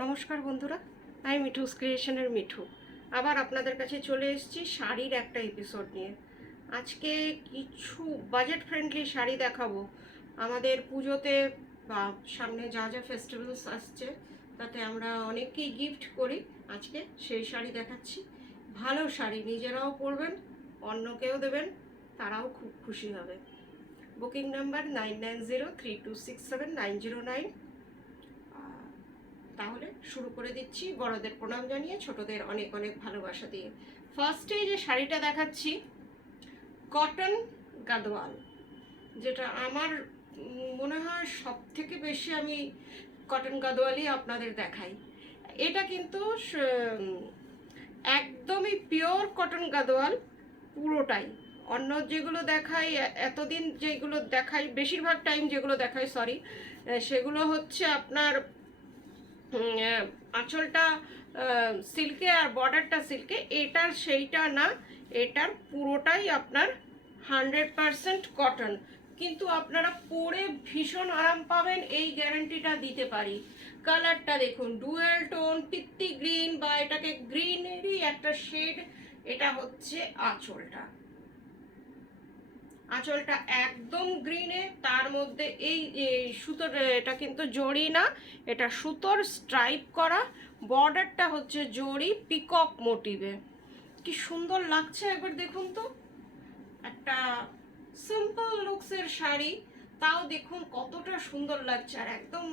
নমস্কার বন্ধুরা, আমি মিঠুস ক্রিয়েশনের মিঠু আবার আপনাদের কাছে চলে এসেছি শাড়ির একটা এপিসোড নিয়ে। আজকে কিছু বাজেট ফ্রেন্ডলি শাড়ি দেখাবো। আমাদের পুজোতে বা সামনে যা যা ফেস্টিভ্যালস আসছে তাতে আমরা অনেককেই গিফট করি। আজকে সেই শাড়ি দেখাচ্ছি। ভালো শাড়ি, নিজেরাও পরবেন, অন্যকেও দেবেন, তারাও খুব খুশি হবে। Booking number 9903267909। তাহলে শুরু করে দিচ্ছি বড়দের প্রণাম জানিয়ে, ছোটদের অনেক অনেক ভালোবাসা দিয়ে। ফার্স্টে যে শাড়িটা দেখাচ্ছি কটন গাদোয়াল, যেটা আমার মনে হয় সব থেকে বেশি আমি কটন গাদোয়ালই আপনাদের দেখাই। এটা কিন্তু একদমই পিওর কটন গাদোয়াল পুরোটাই। অন্য যেগুলো দেখাই, এতদিন যেগুলো দেখাই, বেশিরভাগ টাইম যেগুলো দেখাই সেগুলো হচ্ছে আপনার আঁচলটা সিল্কে আর বর্ডারটা সিল্কে। এটার সেইটা না, এটার পুরোটাই আপনার 100% কটন। কিন্তু আপনারা পরে ভীষণ আরাম পাবেন, এই গ্যারান্টিটা দিতে পারি। কালারটা দেখুন, ডুয়েল টোন পিত্তি গ্রিন, বা এটাকে গ্রিনেরই একটা শেড। এটা হচ্ছে আঁচলটা, আঁচলটা একদম গ্রিনে, তার মধ্যে এই সুতোর, এটা কিন্তু জড়ি না, এটা সুতোর স্ট্রাইপ করা। বর্ডারটা হচ্ছে জড়ি পিকক মোটিভে। কি সুন্দর লাগছে একবার দেখুন তো। একটা সিম্পল লুকসের শাড়ি, তাও দেখুন কতটা সুন্দর লাগছে। আর একদম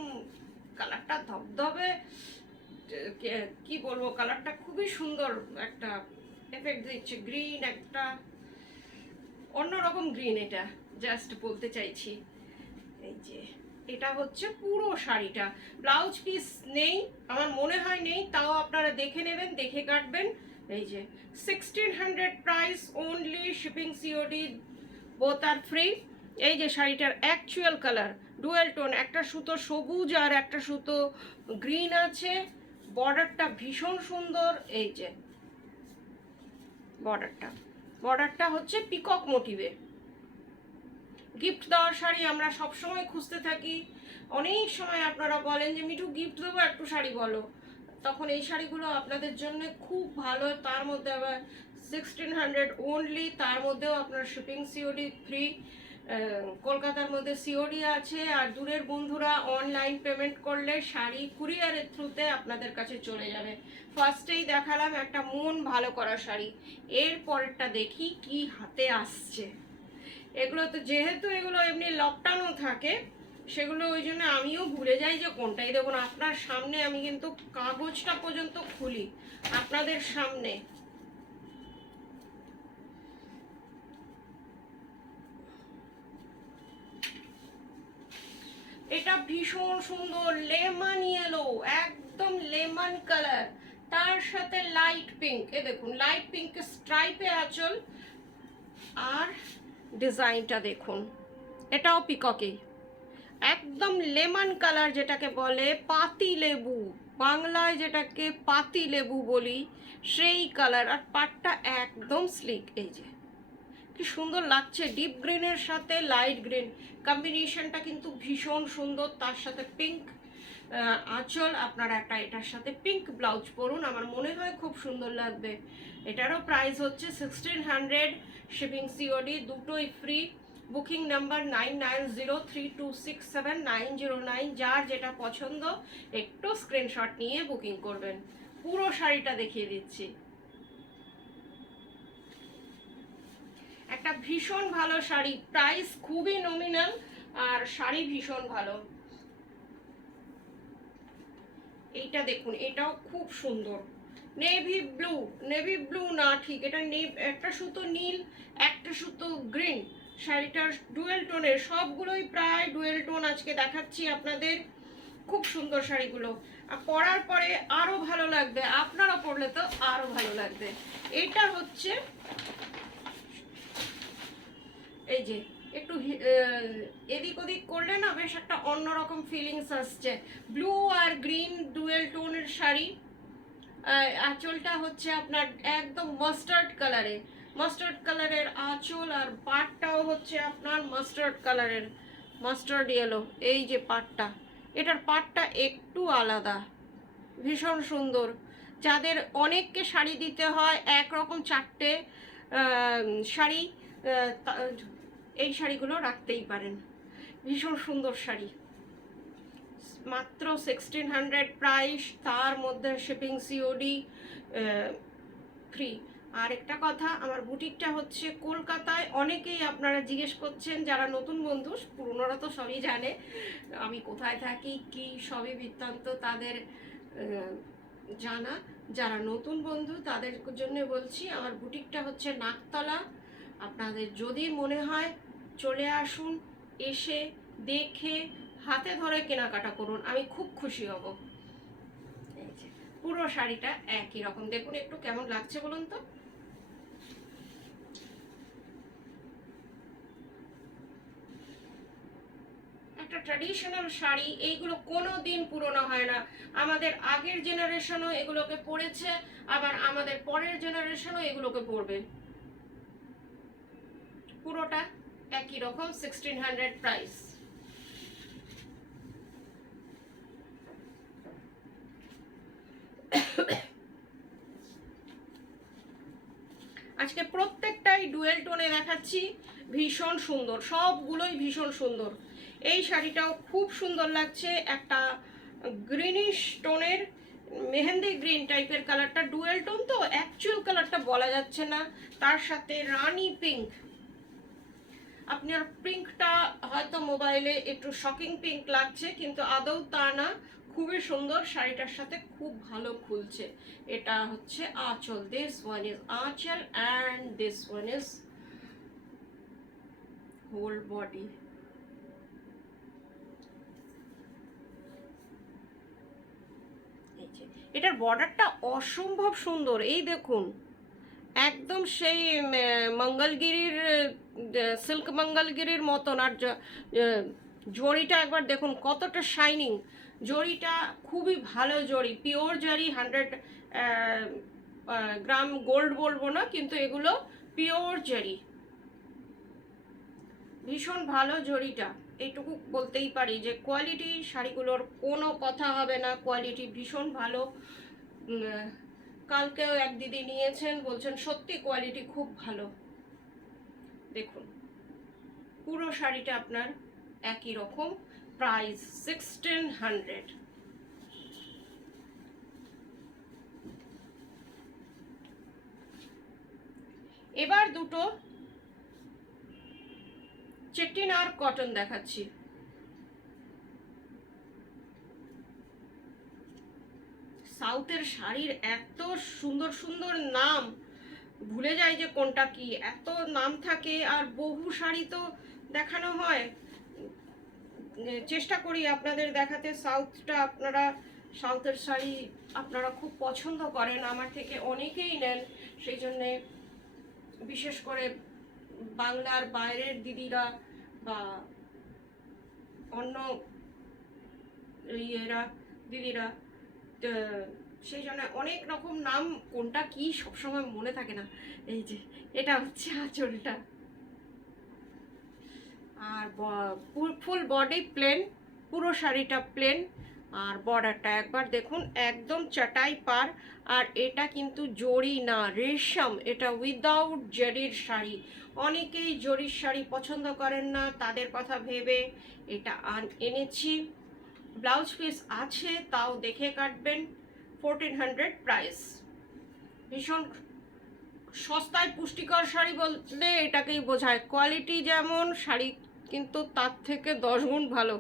কালারটা ধবধবে, কি বলবো, কালারটা খুবই সুন্দর একটা এফেক্ট দিচ্ছে। গ্রিন, একটা অন্যরকম গ্রিন, এটা জাস্ট বলতে চাইছি। এই যে এটা হচ্ছে পুরো শাড়িটা। ব্লাউজ পিস নেই, আমার মনে হয় নেই, তাও আপনারা দেখে নেবেন, দেখে কাটবেন। এই যে 1600 price only, shipping COD both আর ফ্রি। এই যে শাড়িটার অ্যাকচুয়াল কালার ডুয়েল টোন, একটা সুতো সবুজ আর একটা সুতো গ্রিন আছে। বর্ডারটা ভীষণ সুন্দর। এই যে বর্ডারটা হচ্ছে পিকক মোটিভে। গিফট দেওয়ার শাড়ি আমরা সবসময় খুঁজতে থাকি। অনেক সময় আপনারা বলেন যে মিঠু গিফট দেবো, একটু শাড়ি বলো। তখন এই শাড়িগুলো আপনাদের জন্য খুব ভালো। তার মধ্যে আবার 1600 ওনলি, তার মধ্যেও আপনার শিপিং সিওডি ফ্রি। কলকাতার মধ্যে সিওডি আছে, আর দূরের বন্ধুরা অনলাইন পেমেন্ট করলে শাড়ি কুরিয়ারের থ্রুতে আপনাদের কাছে চলে যাবে। ফার্স্টেই দেখালাম একটা মন ভালো করা শাড়ি, এর পরেরটা দেখি কি হাতে আসছে। এগুলো তো যেহেতু এগুলো এমনি লকডাউনও থাকে, সেগুলো ওই জন্য আমিও ভুলে যাই যে কোনটাই দেবো না। আপনার সামনে আমি কিন্তু কাগজটা পর্যন্ত খুলি আপনাদের সামনে। এটা ভীষণ সুন্দর লেমন ইয়েলো, একদম লেমন কালার, তার সাথে লাইট পিঙ্ক। এ দেখুন, লাইট পিঙ্ক স্ট্রাইপে আঁচল, আর ডিজাইনটা দেখুন, এটাও পিককেই। একদম লেমন কালার, যেটাকে বলে পাতি লেবু, বাংলায় যেটাকে পাতি লেবু বলি, সেই কালার। আর পাটটা একদম স্লিক। এই যে কি সুন্দর লাগছে, ডিপ গ্রিনের সাথে লাইট গ্রিন কম্বিনেশনটা কিন্তু ভীষণ সুন্দর। তার সাথে পিঙ্ক আঁচল, আপনারা একটা এটার সাথে পিঙ্ক ব্লাউজ পরুন, আমার মনে হয় খুব সুন্দর লাগবে। এটারও প্রাইস হচ্ছে 1600, শিপিং সিওডি দুটোই ফ্রি। Booking number 9903267909। যার যেটা পছন্দ একটু স্ক্রিনশট নিয়ে বুকিং করবেন। পুরো শাড়িটা দেখিয়ে দিচ্ছি। একটা ভীষণ ভালো শাড়ি, প্রাইস খুবই নমিনাল, আর শাড়ি ভীষণ ভালো। এইটা দেখুন, এটাও খুব সুন্দর। নেভি ব্লু না, ঠিক এটা একটা সুতো নীল, একটা সুতো গ্রিন। শাড়িটার ডুয়েল টোনের, সবগুলোই প্রায় ডুয়েল টোন আজকে দেখাচ্ছি আপনাদের। খুব সুন্দর শাড়িগুলো, আর পরার পরে আরো ভালো লাগবে, আপনারা পরলে তো আরো ভালো লাগবে। এটা হচ্ছে এই যে একটু এদিক ওদিক করলে না বেশ একটা অন্যরকম ফিলিংস আসছে। ব্লু আর গ্রিন ডুয়েল টোনের শাড়ি। আঁচলটা হচ্ছে আপনার একদম মাস্টার্ড কালারের আঁচল, আর পাটটাও হচ্ছে আপনার মাস্টার্ড ইয়েলো। এই যে পাটটা, এটার পাটটা একটু আলাদা, ভীষণ সুন্দর। যাদের অনেককে শাড়ি দিতে হয়, একরকম 4টে শাড়ি, এই শাড়িগুলো রাখতেই পারেন। ভীষণ সুন্দর শাড়ি, মাত্র 1600 প্রাইস, তার মধ্যে শিপিং সিওডি ফ্রি। আর একটা কথা, আমার বুটিকটা হচ্ছে কলকাতায়। অনেকেই আপনারা জিজ্ঞেস করছেন, যারা নতুন বন্ধু, পুরনোরা তো সবই জানে আমি কোথায় থাকি কি সবই বৃত্তান্ত তাদের জানা। যারা নতুন বন্ধু তাদের জন্য বলছি, আমার বুটিকটা হচ্ছে নাকতলা। আপনাদের যদি মনে হয় চলে আসুন, এসে দেখে হাতে ধরে কেনাকাটা করুন, আমি খুব খুশি হব। পুরো শাড়িটা একই রকম, দেখুন একটু কেমন লাগছে বলুন তো। একটা ট্র্যাডিশনাল শাড়ি, এইগুলো কোনো দিন পুরনো হয় না। আমাদের আগের জেনারেশনও এগুলোকে পরেছে, আবার আমাদের পরের জেনারেশনও এগুলোকে পরবে। পুরোটা একই রকম, 1600 প্রাইস। আজকে প্রত্যেকটাই ডুয়েল টোনে দেখাচ্ছি, ভীষণ সুন্দর, সবগুলোই ভীষণ সুন্দর। এই শাড়িটাও খুব সুন্দর লাগছে, একটা গ্রিনিশ টোনের, মেহেন্দি গ্রিন টাইপের কালারটা, ডুয়েল টোন তো অ্যাকচুয়াল কালারটা বলা যাচ্ছে না। তার সাথে রানি পিঙ্ক, আপনার পিঙ্কটা হয়তো মোবাইলে একটু শকিং পিঙ্ক লাগছে, কিন্তু আদৌ তা না, খুবই সুন্দর, শাড়িটার সাথে খুব ভালো খুলছে। এটা হচ্ছে আঁচল, দিস ওয়ান ইজ আঁচল and this one is whole body. এটার বর্ডারটা অসম্ভব সুন্দর, এই দেখুন, একদম সেই মঙ্গলগিরির, সিল্ক মঙ্গলগিরির মতন। আর জড়িটা একবার দেখুন কতটা শাইনিং, জড়িটা খুবই ভালো জড়ি, পিওর জড়ি, 100 গ্রাম গোল্ড বলবো না, কিন্তু এগুলো পিওর জড়ি, ভীষণ ভালো জড়িটা, এইটুকু বলতেই পারি যে কোয়ালিটি শাড়িগুলোর কোনো কথা হবে না, কোয়ালিটি ভীষণ ভালো। কালকেও এক দিদি নিয়েছেন, বলছেন সত্যি কোয়ালিটি খুব ভালো। দেখুন পুরো শাড়িটা আপনার একই রকম, প্রাইস 1600। এবার দুটো চেটিনার কটন দেখাচ্ছি। সাউথের শাড়ির এত সুন্দর সুন্দর নাম, ভুলে যাই যে কোনটা কি, এত নাম থাকে, আর বহু শাড়ি তো দেখানো হয়, চেষ্টা করি আপনাদের দেখাতে সাউথটা। আপনারা সাউথের শাড়ি আপনারা খুব পছন্দ করেন, আমার থেকে অনেকেই নেন, সেই জন্যে বিশেষ করে বাংলার বাইরের দিদিরা বা অন্য ইয়েরা দিদিরা, সেই জন্য অনেক রকম নাম, কোনটা কি সবসময় মনে থাকে না। এই যে এটা হচ্ছে আঁচলটা, আর ফুল বডি প্লেন, পুরো শাড়িটা প্লেন, আর বর্ডারটা একবার দেখুন একদম চাটাই পার। আর এটা কিন্তু জড়ি না, রেশম, এটা উইদাউট জরির শাড়ি। অনেকেই জরির শাড়ি পছন্দ করেন না, তাদের কথা ভেবে এটা এনেছি। ব্লাউজ পিস আছে, তাও দেখে কাটবেন। 1400 প্রাইস, ভীষণ সস্তায় পুষ্টিকর শাড়ি বলতে এটাকেই বোঝায়। কোয়ালিটি যেমন, শাড়ি কিন্তু তার থেকে 10 গুণ ভালো,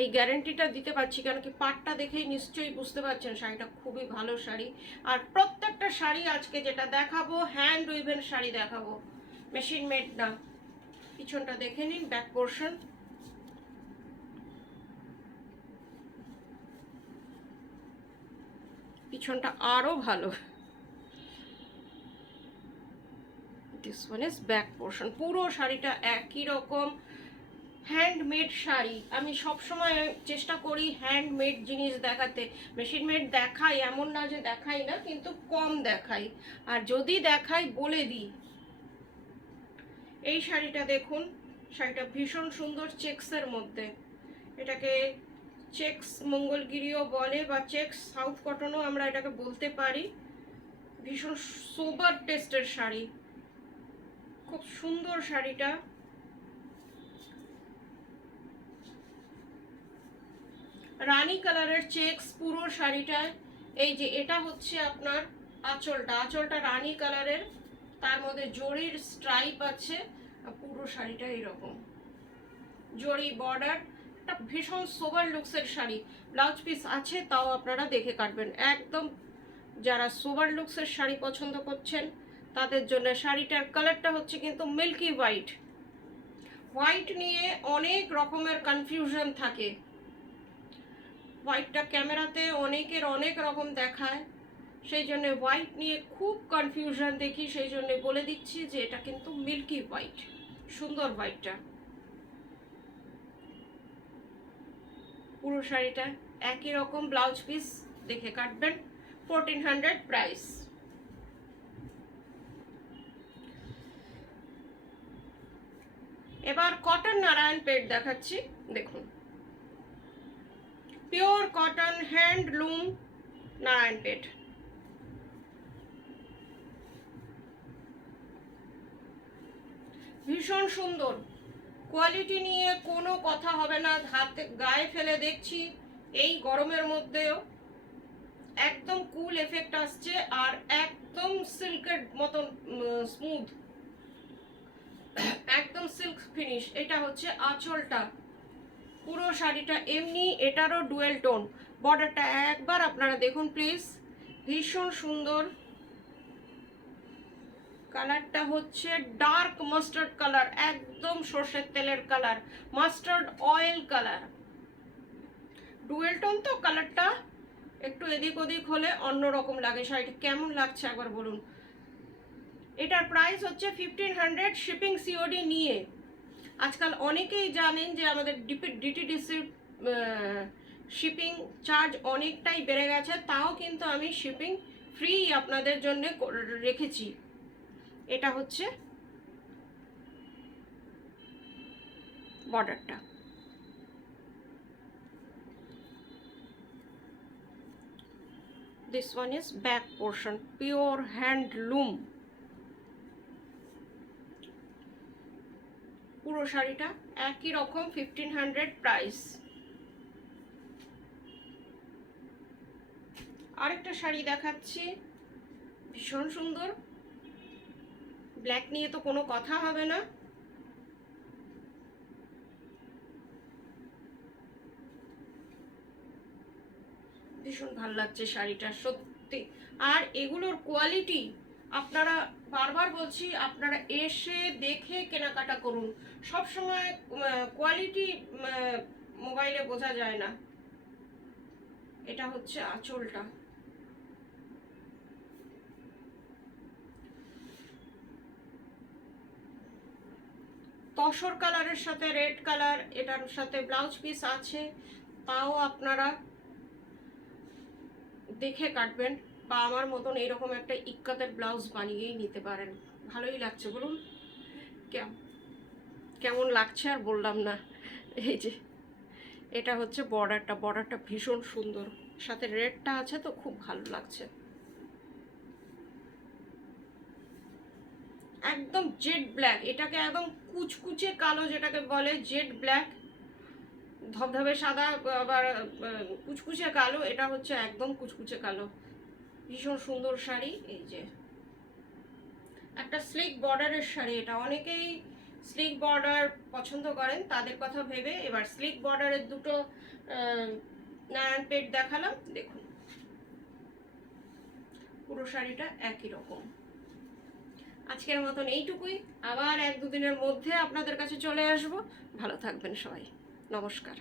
এই গ্যারেন্টিটা দিতে পারছি, কেন কি পাটটা দেখেই নিশ্চয়ই বুঝতে পারছেন শাড়িটা খুবই ভালো শাড়ি। আর প্রত্যেকটা শাড়ি আজকে যেটা দেখাবো হ্যান্ড উইভেন শাড়ি দেখাবো, মেশিন মেড না। পিছনটা দেখে নিন, ব্যাক পোর্শন, পিছনটা আরো ভালো। This one is back portion, পুরো শাড়িটা একই রকম হ্যান্ডমেড শাড়ি। আমি সবসময় চেষ্টা করি হ্যান্ডমেড জিনিস দেখাতে, মেশিন মেড দেখাই এমন না যে দেখাই না, কিন্তু কম দেখাই, আর যদি দেখাই বলে দিই। এই শাড়িটা দেখুন, শাড়িটা ভীষণ সুন্দর চেক্সের মধ্যে, এটাকে চেক্স মঙ্গলগিরিও বলে বা চেক্স সাউথ কটনও আমরা এটাকে বলতে পারি। ভীষণ সোবার টেস্টের শাড়ি, খুব সুন্দর শাড়িটা। রানী কালারের চেক্স পুরো শাড়িটায়। এই যে এটা হচ্ছে আপনার আঁচলটা রানী কালারের, তার মধ্যে জরির স্ট্রাইপ আছে। পুরো শাড়িটা এরকম জরি বর্ডার, একটা ভীষণ সোবার লুকসের শাড়ি। ব্লাউজ পিস আছে, তাও আপনারা দেখে কাটবেন। একদম যারা সোবার লুকসের শাড়ি পছন্দ করছেন তাদের জন্য। শাড়িটার কালারটা হচ্ছে কিন্তু মিল্কি হোয়াইট। হোয়াইট নিয়ে অনেক রকমের কনফিউশন থাকে। হোয়াইটটা ক্যামেরাতে অনেকের অনেক রকম দেখায়, সেই জন্য হোয়াইট নিয়ে খুব কনফিউশন দেখি। সেই জন্য বলে দিচ্ছি যে এটা কিন্তু মিল্কি হোয়াইট, সুন্দর হোয়াইটটা। পুরো শাড়িটা একই রকম, ব্লাউজ পিস দেখে কাটবেন। 1400 প্রাইস। এবার কটন নারায়ণপেট দেখাচ্ছি, দেখুন। Pure cotton handloom Narayanpet. ভীষণ সুন্দর কোয়ালিটি নিয়ে কোনো কথা হবে না। হাতে গায়ে ফেলে দেখছি এই গরমের মধ্যেও একদম কুল এফেক্ট আসছে, আর একদম সিল্কের মতন স্মুথ, একদম সিল্ক ফিনিশ। এটা হচ্ছে আঁচলটা, পুরো শাড়িটা এমনি। এটারও ডুয়েল টোন। বর্ডারটা একবার আপনারা দেখুন প্লিজ, ভীষণ সুন্দর। কালারটা হচ্ছে ডার্ক মাস্টার্ড কালার, একদম সর্ষের তেলের colour, mustard oil colour. Dual tone তো কালারটা একটু এদিক ওদিক হলে অন্যরকম লাগে। শাড়িটা কেমন লাগছে একবার বলুন। এটার প্রাইস হচ্ছে 1500, শিপিং সিওডি নিয়ে। আজকাল অনেকেই জানেন যে আমাদের ডিটিডিসির শিপিং চার্জ অনেকটাই বেড়ে গেছে, তাও কিন্তু আমি শিপিং ফ্রি আপনাদের জন্য রেখেছি। এটা হচ্ছে বর্ডারটা। This one is back portion, pure handloom. পুরো শাড়িটা একই রকম, 1500 প্রাইস। আরেকটা শাড়ি দেখাচ্ছি, ভীষণ সুন্দর। ব্ল্যাক নিয়ে তো কোনো কথা হবে না। ভীষণ ভালো লাগছে শাড়িটা সত্যি। আর এগুলোর কোয়ালিটি আপনারা, বারবার বলছি, আপনারা এসে দেখে কেনাকাটা করুন। সব সময় কোয়ালিটি মোবাইলে বোঝা যায় না। এটা হচ্ছে আঁচলটা। তসর কালারের সাথে রেড কালার, এটার সাথে ব্লাউজ পিস আছে, তাও আপনারা দেখে কাটবেন। বা আমার মতন এইরকম একটা ইক্কাতের ব্লাউজ বানিয়েই নিতে পারেন। ভালোই লাগছে বলুন, কেমন লাগছে আর বললাম না। এই যে এটা হচ্ছে বর্ডারটা ভীষণ সুন্দর, সাথে রেডটা আছে তো খুব ভালো লাগছে। একদম জেড ব্ল্যাক, এটাকে একদম কুচকুচে কালো যেটাকে বলে জেড ব্ল্যাক। ধবধবে সাদা আবার কুচকুচে কালো, এটা হচ্ছে একদম কুচকুচে কালো। ভীষণ সুন্দর শাড়ি। এই যে একটা স্লিক বর্ডারের শাড়ি, এটা অনেকেই স্লিক বর্ডার পছন্দ করেন, তাদের কথা ভেবে এবার স্লিক বর্ডারের দুটো নারায়ণপেট দেখালাম। দেখুন পুরো শাড়িটা একই রকম। আজকের মতন এইটুকুই, আবার 1-2 দিনের মধ্যে আপনাদের কাছে চলে আসবো। ভালো থাকবেন সবাই, নমস্কার।